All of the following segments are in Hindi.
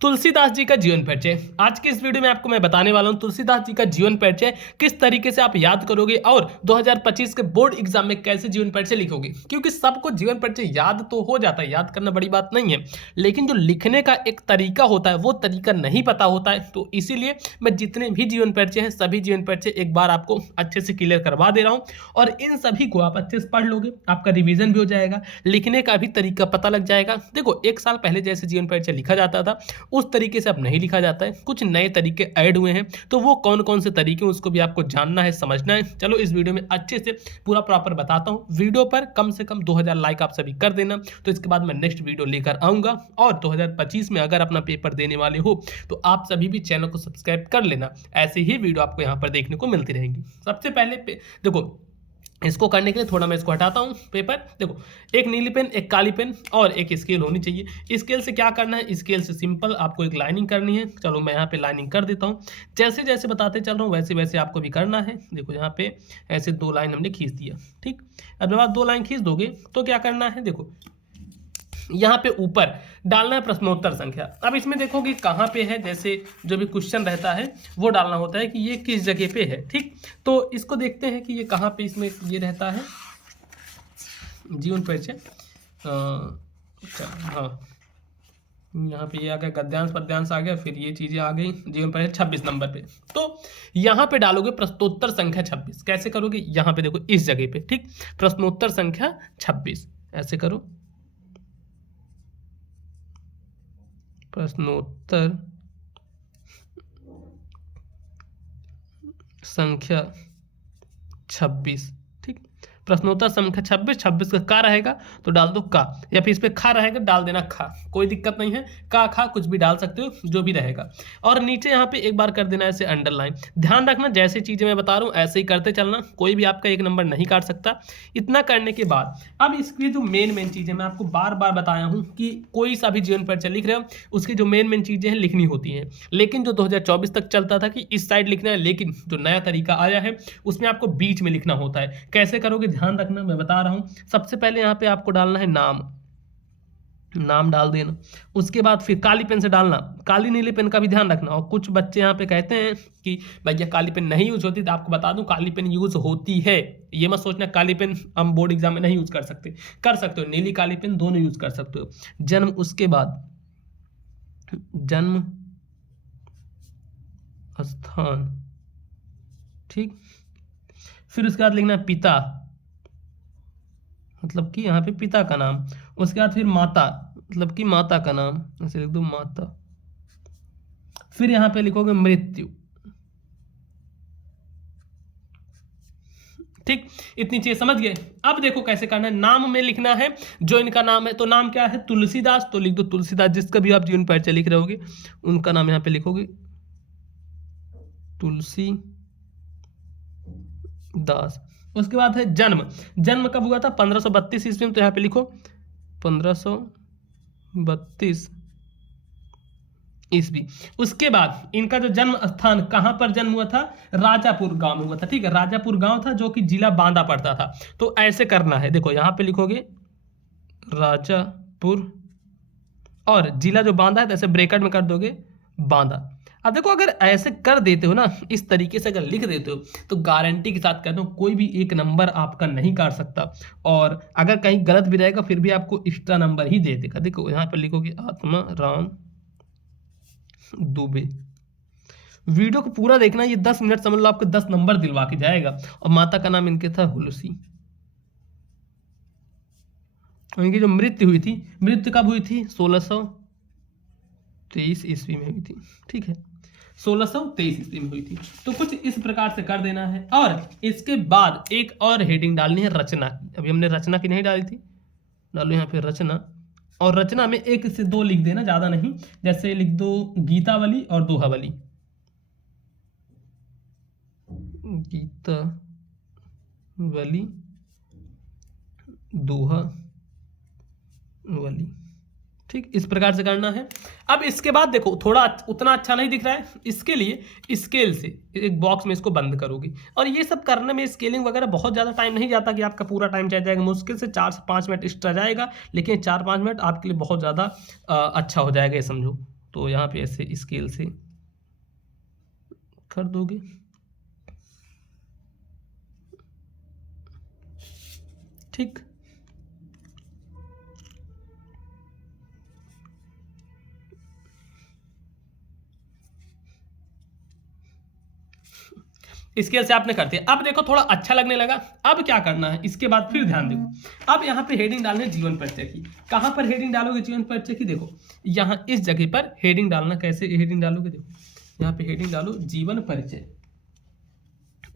तुलसीदास जी का जीवन परिचय। आज के इस वीडियो में आपको मैं बताने वाला हूं तुलसीदास जी का जीवन परिचय किस तरीके से आप याद करोगे और 2025 के बोर्ड एग्जाम में कैसे जीवन परिचय लिखोगे। क्योंकि सबको जीवन परिचय याद तो हो जाता है, याद करना बड़ी बात नहीं है, लेकिन जो लिखने का एक तरीका होता है वो तरीका नहीं पता होता है। तो इसीलिए मैं जितने भी जीवन परिचय हैं सभी जीवन परिचय एक बार आपको अच्छे से क्लियर करवा दे रहा हूँ और इन सभी को आप अच्छे से पढ़ लोगे, आपका रिविजन भी हो जाएगा, लिखने का भी तरीका पता लग जाएगा। देखो, एक साल पहले जैसे जीवन परिचय लिखा जाता था उस तरीके से अब नहीं लिखा जाता है, कुछ नए तरीके ऐड हुए हैं। तो वो कौन कौन से तरीके उसको भी आपको जानना है, समझना है। चलो इस वीडियो में अच्छे से पूरा प्रॉपर बताता हूँ। वीडियो पर कम से कम 2000 लाइक आप सभी कर देना, तो इसके बाद मैं नेक्स्ट वीडियो लेकर आऊँगा। और 2025 में अगर अपना पेपर देने वाले हो तो आप सभी भी चैनल को सब्सक्राइब कर लेना, ऐसे ही वीडियो आपको यहाँ पर देखने को मिलती रहेंगी। सबसे पहले देखो, इसको करने के लिए थोड़ा मैं इसको हटाता हूँ पेपर। देखो, एक नीली पेन, एक काली पेन और एक स्केल होनी चाहिए। स्केल से क्या करना है, स्केल से सिंपल आपको एक लाइनिंग करनी है। चलो मैं यहाँ पे लाइनिंग कर देता हूँ, जैसे जैसे बताते चल रहा हूँ वैसे वैसे आपको भी करना है। देखो यहाँ पे ऐसे 2 लाइन हमने खींच दिया, ठीक। अब जब आप 2 लाइन खींच दोगे तो क्या करना है, देखो यहाँ पे ऊपर डालना है प्रश्नोत्तर संख्या। अब इसमें देखो कि कहाँ पे है, जैसे जो भी क्वेश्चन रहता है वो डालना होता है कि ये किस जगह पे है, ठीक। तो इसको देखते हैं कि ये कहाँ पे इसमें ये रहता है जीवन परिचय। हाँ, यहाँ पे ये आ गया, गद्यांश पद्यांश आ गया, फिर ये चीज़ें आ गई। जीवन परिचय 26 नंबर पे, तो यहाँ पे डालोगे प्रश्नोत्तर संख्या 26। कैसे करोगे, यहाँ पे देखो इस जगह पे, ठीक। प्रश्नोत्तर संख्या 26 ऐसे करो, प्रश्नोत्तर संख्या 26, ठीक। प्रश्नोत्तर संख्या 26 का का रहेगा तो डाल दो का, या फिर इस पे खा रहेगा डाल देना खा, कोई दिक्कत नहीं है। का खा कुछ भी डाल सकते हो, जो भी रहेगा। और नीचे यहाँ पे एक बार कर देना ऐसे अंडरलाइन। ध्यान रखना जैसी चीज़ें मैं बता रहा हूँ ऐसे ही करते चलना, कोई भी आपका 1 नंबर नहीं काट सकता। इतना करने के बाद अब इसकी जो मेन चीज़ें मैं आपको बार बार बताया हूँ कि कोई सा भी जीवन परिचय लिख रहे हो उसकी जो मेन चीज़ें हैं लिखनी होती हैं। लेकिन जो 2024 तक चलता था कि इस साइड लिखना है, लेकिन जो नया तरीका आया है उसमें आपको बीच में लिखना होता है। कैसे करोगे ध्यान रखना, मैं बता रहा हूं। सबसे पहले यहां पे आपको डालना है नाम डाल देना। उसके बाद फिर काली पेन से डालना, काली नीली पेन का भी ध्यान रखना। और कुछ बच्चे यहाँ पे कहते हैं कि भैया काली पेन नहीं यूज होती, तो आपको बता दूं काली पेन यूज होती है। ये मत सोचना काली पेन हम बोर्ड एग्जाम में नहीं यूज कर सकते, कर सकते हो। नीली काली पेन दोनों यूज कर सकते हो। जन्म, उसके बाद जन्म स्थान, ठीक। फिर उसके बाद लिखना है पिता, मतलब कि यहाँ पे पिता का नाम। उसके बाद फिर माता, मतलब कि माता का नाम, ऐसे लिख दो माता। फिर यहाँ पे लिखोगे मृत्यु, ठीक। इतनी चीज समझ गए। अब देखो कैसे करना है। नाम में लिखना है जो इनका नाम है, तो नाम क्या है, तुलसीदास, तो लिख दो तुलसीदास। जिसका भी आप जीवन परिचय लिख रहे होगे उनका नाम यहाँ पे लिखोगे तुलसी दास। उसके बाद है जन्म कब हुआ था, 1532 ईस्वी में, तो यहाँ पे लिखो 1532 ईस्वी। उसके बाद इनका जो जन्म स्थान कहाँ पर जन्म हुआ था, राजापुर गांव में हुआ था, ठीक है। राजापुर गांव था जो कि जिला बांदा पड़ता था। तो ऐसे करना है, देखो यहाँ पे लिखोगे राजापुर और जिला जो बांदा है तो ऐसे ब्रैकेट में कर दोगे बांदा। अब देखो, अगर ऐसे कर देते हो ना, इस तरीके से अगर लिख देते हो तो गारंटी के साथ कहता हूँ कोई भी 1 नंबर आपका नहीं काट सकता। और अगर कहीं गलत भी रहेगा फिर भी आपको एक्स्ट्रा नंबर ही दे देगा। देखो यहाँ पर लिखोगे आत्मा राम दुबे। वीडियो को पूरा देखना, ये 10 मिनट समझ लो आपको 10 नंबर दिलवा के जाएगा। और माता का नाम इनके था हुलसी। इनकी जो मृत्यु हुई थी, मृत्यु कब हुई थी, 1623 ईस्वी में हुई थी, ठीक है। 1623 ईस्वी में हुई थी। तो कुछ इस प्रकार से कर देना है। और इसके बाद एक और हेडिंग डालनी है रचना। अभी हमने रचना की नहीं डाली थी, डालो यहाँ पे रचना। और रचना में 1 से 2 लिख देना, ज्यादा नहीं। जैसे लिख दो गीतावली और दोहावली, गीतावली दोहावली, ठीक। इस प्रकार से करना है। अब इसके बाद देखो थोड़ा उतना अच्छा नहीं दिख रहा है, इसके लिए स्केल से एक बॉक्स में इसको बंद करोगे। और ये सब करने में स्केलिंग वगैरह बहुत ज़्यादा टाइम नहीं जाता कि आपका पूरा टाइम चल जाएगा, मुश्किल से 4 से 5 मिनट एक्स्ट्रा जाएगा, लेकिन 4-5 मिनट आपके लिए बहुत ज़्यादा अच्छा हो जाएगा, ये समझो। तो यहाँ पे ऐसे स्केल से कर दोगे। ठीक, स्केल से आपने कर दिया। अब देखो थोड़ा अच्छा लगने लगा। अब क्या करना है, इसके बाद फिर ध्यान देखो, अब यहाँ पे हेडिंग डालने जीवन परिचय की। कहाँ पर हेडिंग डालोगे जीवन परिचय की? देखो यहाँ इस जगह पर हेडिंग डालना। कैसे हेडिंग डालोगे? देखो यहाँ पे हेडिंग डालो जीवन परिचय,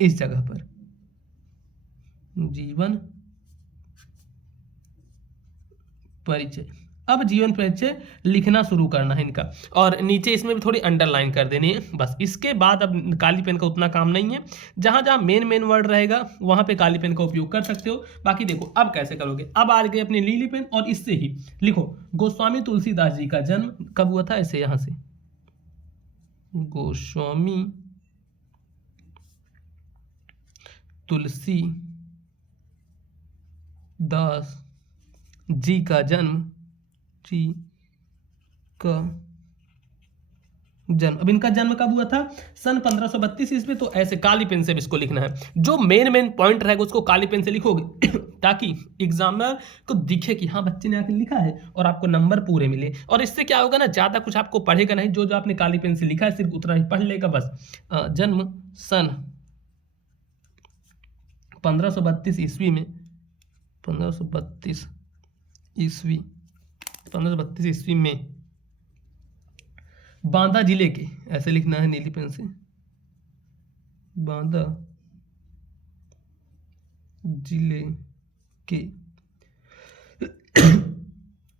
इस जगह पर जीवन परिचय। अब जीवन परिचय लिखना शुरू करना है इनका, और नीचे इसमें भी थोड़ी अंडरलाइन कर देनी है बस। इसके बाद अब काली पेन का उतना काम नहीं है, जहां जहां मेन वर्ड रहेगा वहां पे काली पेन का उपयोग कर सकते हो। बाकी देखो अब कैसे करोगे। अब आ गए अपनी नीली पेन और इससे ही लिखो गोस्वामी तुलसीदास जी का जन्म कब हुआ था। ऐसे यहां से गोस्वामी तुलसी दास जी का जन्म, जी का जन्म। अब इनका जन्म कब हुआ था? सन 1532 ईस्वी। तो ऐसे काली पेन से भी इसको लिखना है। जो मेन पॉइंट रहेगा उसको काली पेन से लिखोगे ताकि एग्जामिनर को दिखे कि हाँ बच्चे ने आके लिखा है, और आपको नंबर पूरे मिले। और इससे क्या होगा ना, ज्यादा कुछ आपको पढ़ेगा नहीं, जो जो आपने काली पेन से लिखा है सिर्फ उतना ही पढ़ लेगा बस। जन्म सन 1532 ईस्वी में, 1532 ईस्वी, 1532 ईस्वी में बांदा जिले के, ऐसे लिखना है नीली पेन से, बांदा जिले के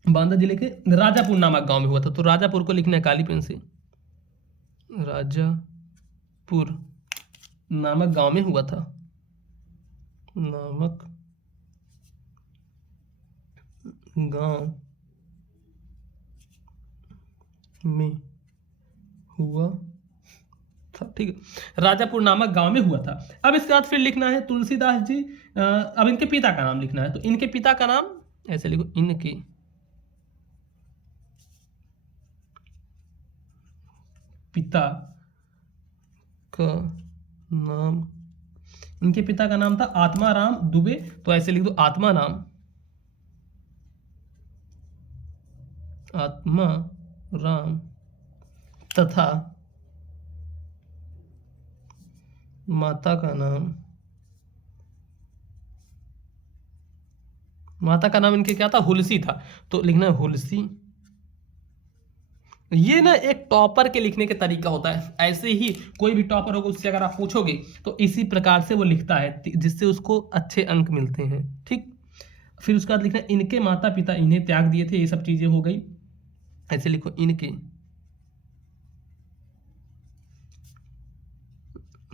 बांदा जिले के राजापुर नामक गांव में हुआ था। तो राजापुर को लिखना है काली पेन से, राजापुर नामक गांव में हुआ था, नामक गांव में हुआ था। ठीक है, राजापुर नामक गांव में हुआ था। अब इसके बाद फिर लिखना है तुलसीदास जी। अब इनके पिता का नाम लिखना है। तो इनके पिता का नाम ऐसे लिखो, इनके पिता का नाम, इनके पिता का नाम था आत्माराम दुबे। तो ऐसे लिख दो आत्मा नाम, आत्मा राम, तथा माता का नाम, माता का नाम इनके क्या था? हुलसी था। तो लिखना है हुलसी। ये ना एक टॉपर के लिखने के तरीका होता है। ऐसे ही कोई भी टॉपर होगा उससे अगर आप पूछोगे तो इसी प्रकार से वो लिखता है, जिससे उसको अच्छे अंक मिलते हैं। ठीक, फिर उसके बाद लिखना है इनके माता पिता इन्हें त्याग दिए थे। ये सब चीजें हो गई। ऐसे लिखो इनके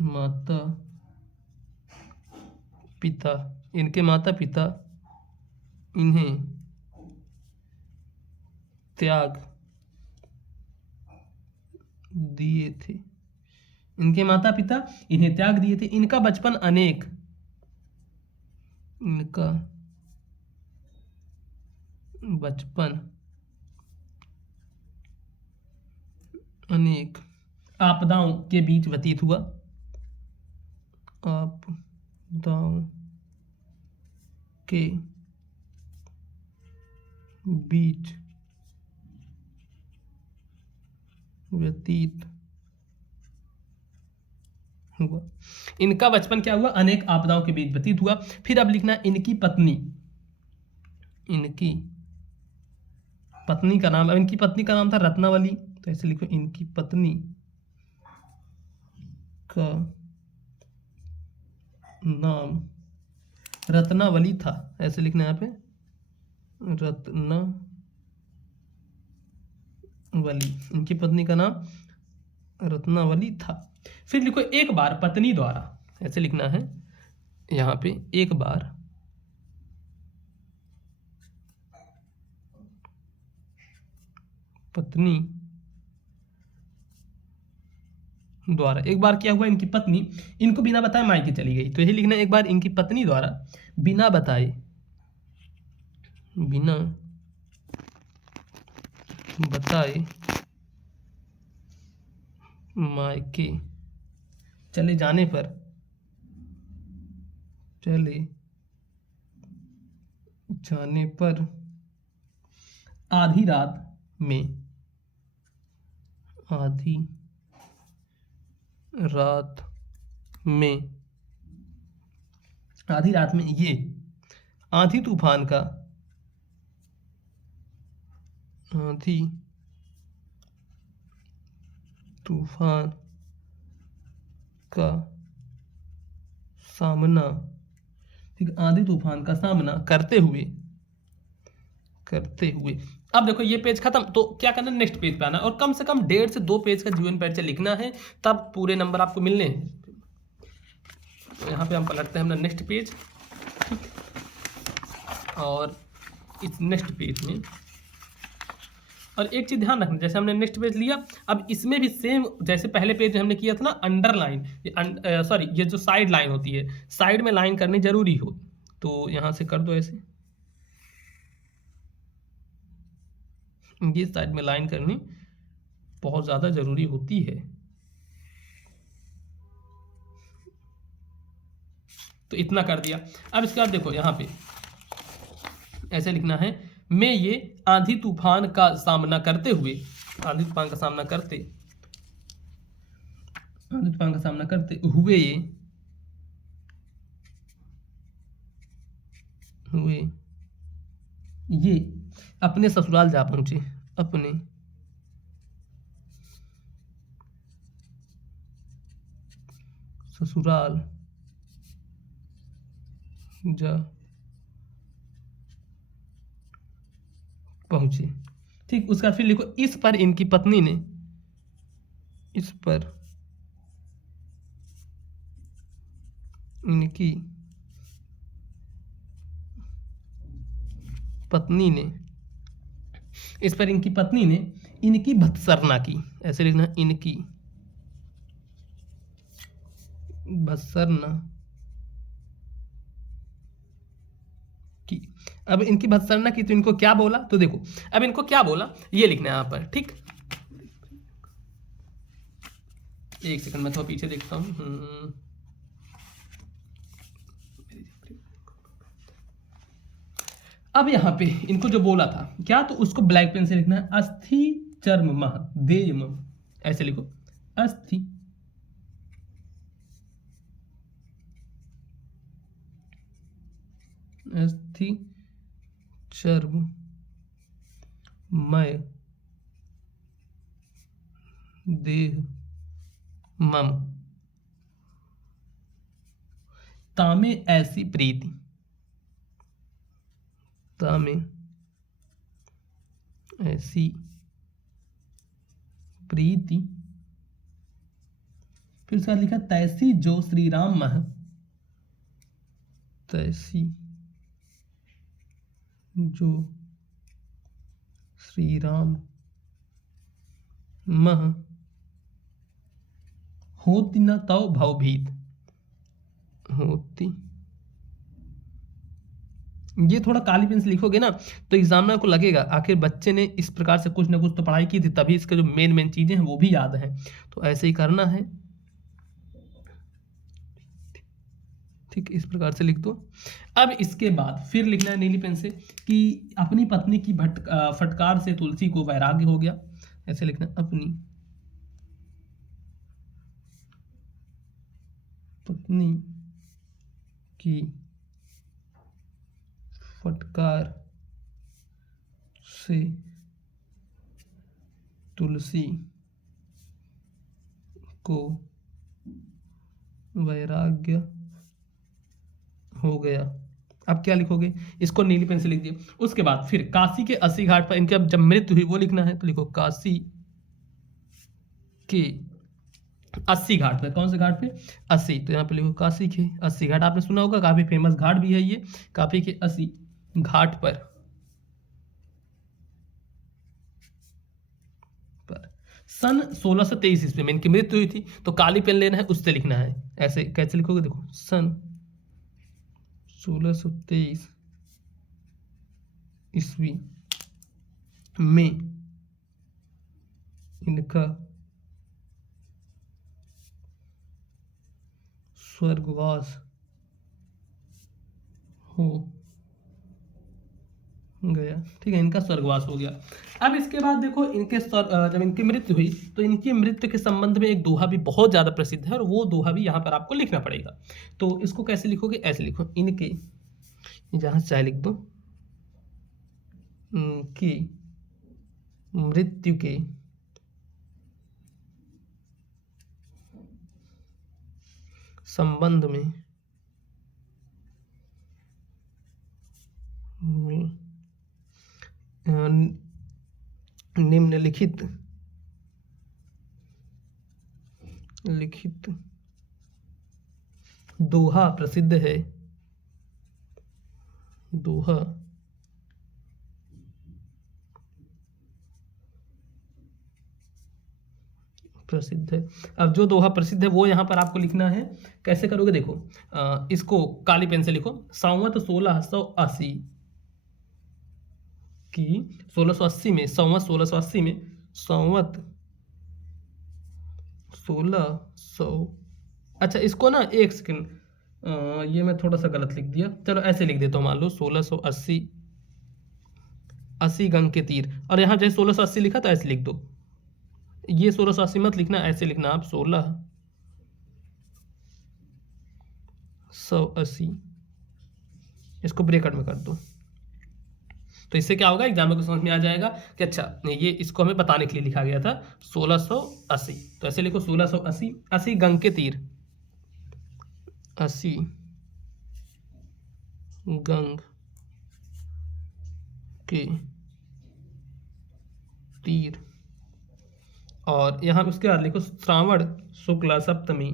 माता पिता, इनके माता पिता इन्हें त्याग दिए थे, इनके माता पिता इन्हें त्याग दिए थे। इनका बचपन अनेक, इनका बचपन अनेक आपदाओं के बीच व्यतीत हुआ, आपदाओं के बीच व्यतीत हुआ। इनका बचपन क्या हुआ? अनेक आपदाओं के बीच व्यतीत हुआ। फिर अब लिखना इनकी पत्नी, इनकी पत्नी का नाम, अब इनकी पत्नी का नाम था रत्नावली। तो ऐसे लिखो इनकी पत्नी का नाम रत्नावली था। ऐसे लिखना है यहाँ पे रत्नावली, इनकी पत्नी का नाम रत्नावली था। फिर लिखो एक बार पत्नी द्वारा, ऐसे लिखना है यहाँ पे एक बार पत्नी द्वारा। एक बार क्या हुआ, इनकी पत्नी इनको बिना बताए मायके चली गई। तो यही लिखना है एक बार इनकी पत्नी द्वारा बिना बताए, बिना बताए मायके चले जाने पर, चले जाने पर आधी रात में, आधी रात में, आधी रात में ये आंधी तूफान का, आंधी तूफान का सामना, ठीक, आंधी तूफान का सामना करते हुए, करते हुए। अब देखो ये पेज खत्म, तो क्या करना, नेक्स्ट पेज पे आना और कम से कम 1.5 से 2 पेज का जीवन परिचय लिखना है, तब पूरे नंबर आपको मिलने हैं। तो यहाँ पे हम पलटते हैं अपना नेक्स्ट पेज, ठीक, और इस नेक्स्ट पेज में, और एक चीज ध्यान रखना, जैसे हमने नेक्स्ट पेज लिया, अब इसमें भी सेम जैसे पहले पेज में हमने किया था ना, अंडरलाइन, सॉरी ये जो साइड लाइन होती है, साइड में लाइन करनी जरूरी हो, तो यहां से कर दो ऐसे, ये साइड में लाइन करनी बहुत ज्यादा जरूरी होती है। तो इतना कर दिया। अब इसके बाद देखो यहाँ पे ऐसे लिखना है, मैं ये आंधी तूफान का सामना करते हुए, आंधी तूफान का सामना करते, आंधी तूफान का सामना करते हुए, हुए ये अपने ससुराल जा पहुंचे, अपने ससुराल जा पहुंचे, ठीक। उसका फिर लिखो, इस पर इनकी पत्नी ने, इस पर इनकी पत्नी ने, इस पर इनकी पत्नी ने इनकी भत्सरना की, ऐसे लिखना, इनकी भत्सरना की। अब इनकी भत्सरना की तो इनको क्या बोला, तो देखो अब इनको क्या बोला ये लिखना है यहां पर, ठीक। एक सेकंड मैं थोड़ा पीछे देखता हूं। अब यहाँ पे इनको जो बोला था क्या, तो उसको ब्लैक पेन से लिखना है, अस्थि चर्म मह देम, ऐसे लिखो, अस्थि अस्थि चर्म मय देह मम, तामे ऐसी प्रीति, तामे ऐसी प्रीति, फिर उसके बाद लिखा, तैसी जो श्री राम मह, तैसी जो श्री राम मह होती न तव भवभीत, होती, ये थोड़ा काली पेन से लिखोगे ना तो एग्जामिनर को लगेगा आखिर बच्चे ने इस प्रकार से कुछ ना कुछ तो पढ़ाई की थी, तभी इसके जो मेन मेन चीजें हैं वो भी याद हैं, तो ऐसे ही करना है, ठीक, इस प्रकार से लिख दो। अब इसके बाद फिर लिखना है नीली पेन से कि अपनी पत्नी की फटकार से तुलसी को वैराग्य हो गया, ऐसे लिखना, अपनी पत्नी की फटकार से तुलसी को वैराग्य हो गया। अब क्या लिखोगे, इसको नीली पेन से लिख दिए। उसके बाद फिर काशी के 80 घाट पर इनकी अब जब मृत्यु हुई वो लिखना है, तो लिखो काशी के 80 घाट पे, कौन से घाट पे, 80, तो यहाँ पे लिखो काशी के 80 घाट, आपने सुना होगा काफी फेमस घाट भी है ये, काफी के 80 घाट पर सन 1623 ईस्वी में इनकी मृत्यु हुई थी, तो काली पेन लेना है, उससे लिखना है, ऐसे कैसे लिखोगे, देखो सन 1623 ईस्वी में इनका स्वर्गवास हो गया। ठीक है, इनका स्वर्गवास हो गया। अब इसके बाद देखो जब इनकी मृत्यु हुई तो इनकी मृत्यु के संबंध में एक दोहा भी बहुत ज़्यादा प्रसिद्ध है और वो दोहा भी यहाँ पर आपको लिखना पड़ेगा। तो इसको कैसे लिखोगे, ऐसे लिखो, इनके, जहाँ चाहे लिख दो, इनकी मृत्यु के संबंध में निम्नलिखित दोहा प्रसिद्ध है। दोहा प्रसिद्ध है। अब जो दोहा प्रसिद्ध है वो यहाँ पर आपको लिखना है। कैसे करोगे, देखो इसको काली पेन से लिखो। संवत 1680 की 1680 में, संवत 1680 में, संवत 1600, अच्छा इसको ना एक सेकंड, ये मैं थोड़ा सा गलत लिख दिया, चलो ऐसे लिख देता हूँ, मान लो 1680, 80 गंग के तीर, और यहाँ जैसे 1680 लिखा था ऐसे लिख दो। ये 1680 मत लिखना, ऐसे लिखना आप 1680, इसको ब्रैकेट में कर दो। तो इससे क्या होगा, एग्जाम में समझ में आ जाएगा कि अच्छा ये इसको हमें बताने के लिए लिखा गया था 1680। तो ऐसे लिखो 1680, 80 गंग के तीर, 80 गंग के तीर, और यहाँ उसके बाद लिखो श्रावण शुक्ला सप्तमी,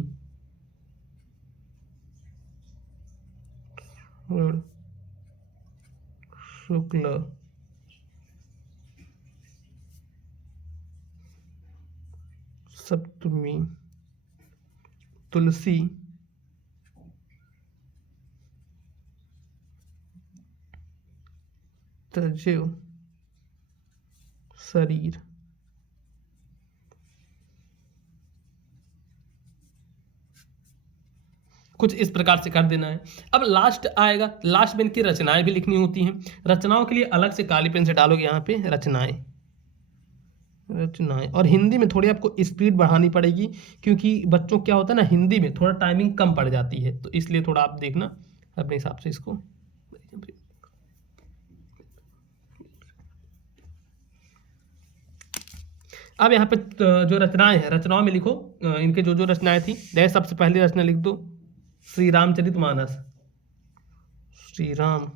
शुक्ल सप्तमी, तुलसी तजो शरीर। कुछ इस प्रकार से कर देना है। अब लास्ट आएगा, लास्ट में इनकी रचनाएं भी लिखनी होती हैं। रचनाओं के लिए अलग से काली पेन से डालोगे यहाँ पे रचनाएं, और हिंदी में थोड़ी आपको स्पीड बढ़ानी पड़ेगी, क्योंकि बच्चों क्या होता है ना, हिंदी में थोड़ा टाइमिंग कम पड़ जाती है, तो इसलिए थोड़ा आप देखना अपने हिसाब से इसको। अब यहाँ पे जो रचनाएं हैं, रचनाओं में लिखो इनके जो जो रचनाएं थी। जैसे सबसे पहली रचना लिख दो श्री रामचरित मानस, श्री राम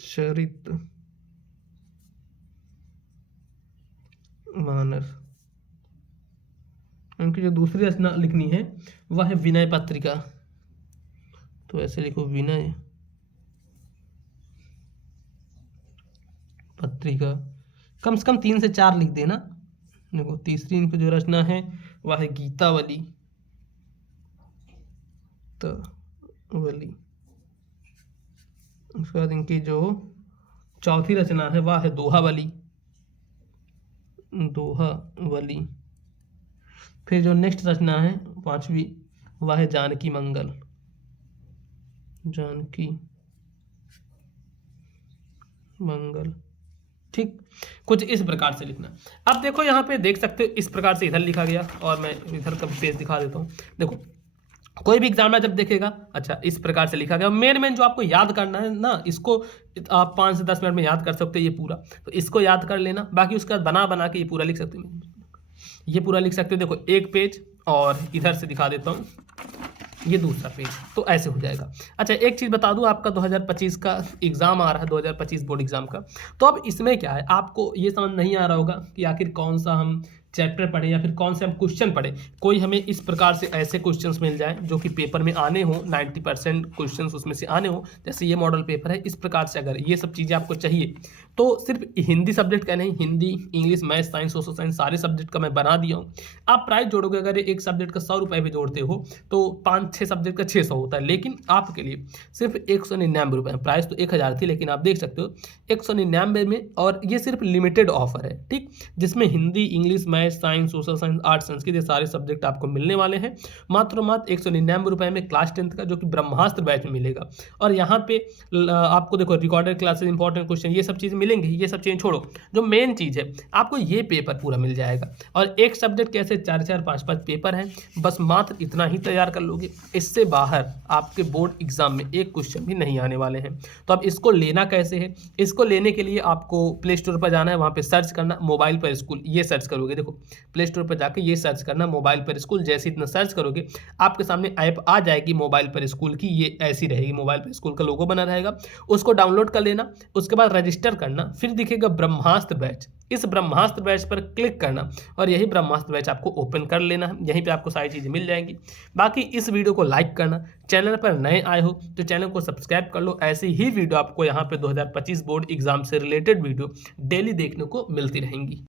चरित मानस। उनकी जो दूसरी रचना लिखनी है वह है विनय पत्रिका, तो ऐसे लिखो विनय पत्रिका। कम से कम 3 से 4 लिख देना। देखो तीसरी इनकी जो रचना है वह है गीतावली, वली। उसके बाद इनकी जो चौथी रचना है वह है दोहावली, दोहावली। फिर जो नेक्स्ट रचना है 5वीं वह है जानकी मंगल, जानकी मंगल। ठीक, कुछ इस प्रकार से लिखना। अब देखो यहाँ पे देख सकते हो इस प्रकार से इधर लिखा गया, और मैं इधर का पेज दिखा देता हूँ। देखो कोई भी एग्जाम में जब देखेगा, अच्छा इस प्रकार से लिखा गया। मेन जो आपको याद करना है ना, इसको आप 5 से 10 मिनट में याद कर सकते हो ये पूरा, तो इसको याद कर लेना। बाकी उसका बना के ये पूरा लिख सकते हो, ये पूरा लिख सकते हो। देखो एक पेज, और इधर से दिखा देता हूँ ये दूसरा पेज, तो ऐसे हो जाएगा। अच्छा एक चीज़ बता दूं, आपका 2025 का एग्ज़ाम आ रहा है, 2025 बोर्ड एग्ज़ाम का। तो अब इसमें क्या है, आपको ये समझ नहीं आ रहा होगा कि आखिर कौन सा हम चैप्टर पढ़ें या फिर कौन से हम क्वेश्चन पढ़ें। कोई हमें इस प्रकार से ऐसे क्वेश्चंस मिल जाए जो कि पेपर में आने हो, 90% क्वेश्चंस उसमें से आने हो, जैसे ये मॉडल पेपर है। इस प्रकार से अगर ये सब चीज़ें आपको चाहिए तो सिर्फ हिंदी सब्जेक्ट का नहीं, Hindi, English, math, science, social science, सारे सब्जेक्ट का मैं बना दिया हूँ। आप प्राइस जोड़ोगे, अगर एक सब्जेक्ट का 100 रुपये भी जोड़ते हो तो 5-6 सब्जेक्ट का 600 होता है, लेकिन आपके लिए सिर्फ 199 रुपये। प्राइस तो 1000 थी, लेकिन आप देख सकते हो 199 में, और ये सिर्फ लिमिटेड ऑफर है। ठीक, जिसमें Hindi, English, math, math, science, social science, arts, Sanskrit, ये सारे सब्जेक्ट आपको मिलने वाले हैं मात्र 199 रुपये में क्लास 10th का, जो कि ब्रह्मास्त्र बैच में मिलेगा। और यहाँ पे आपको देखो रिकॉर्डेड क्लासेस, इंपॉर्टेंट क्वेश्चन, ये सब चीज़ मिलेंगी। ये सब चीज़ें छोड़ो, जो मेन चीज़ है आपको ये पेपर पूरा मिल जाएगा। और एक सब्जेक्ट कैसे 4-4, 5-5 पेपर हैं, बस मात्र इतना ही तैयार कर लोगे। इससे बाहर आपके बोर्ड एग्जाम में एक क्वेश्चन भी नहीं आने वाले हैं। तो अब इसको लेना कैसे है? इसको लेने के लिए आपको प्ले स्टोर पर जाना है, वहाँ पे सर्च करना मोबाइल पर स्कूल, ये सर्च करोगे। देखो प्ले स्टोर पर जाके ये सर्च करना मोबाइल पर स्कूल। जैसे इतना सर्च करोगे आपके सामने ऐप आ जाएगी मोबाइल पर स्कूल की, ये ऐसी रहेगी, मोबाइल पर स्कूल का लोगो बना रहेगा। उसको डाउनलोड कर लेना, उसके बाद रजिस्टर करना, फिर दिखेगा ब्रह्मास्त्र बैच। इस ब्रह्मास्त्र बैच पर क्लिक करना और यही ब्रह्मास्त्र बैच आपको ओपन कर लेना है। यहीं पे आपको सारी चीज़ें मिल जाएंगी। बाकी इस वीडियो को लाइक करना, चैनल पर नए आए हो तो चैनल को सब्सक्राइब कर लो। ऐसी ही वीडियो आपको यहाँ पे 2025 बोर्ड एग्जाम से रिलेटेड वीडियो डेली देखने को मिलती रहेंगी।